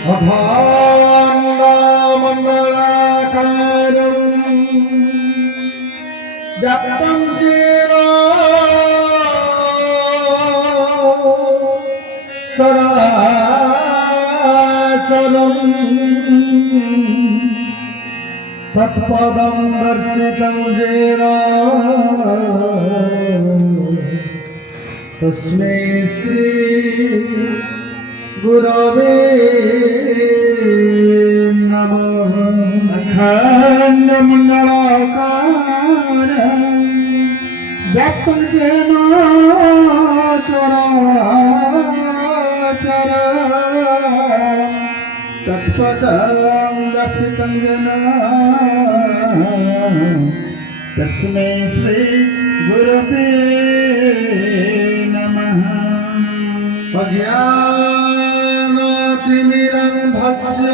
अखण्डमण्डलाकारम् व्याप्तं येन चराचरम् तत्पदं दर्शितं येन तस्मै श्री गुरवे नमः। अखण्डमण्डलाकारं व्याप्तं येन चराचरम् तत्पदं दर्शितं येन तस्मै श्री गुरवे नमः। अज्ञानतिमिरन्धस्य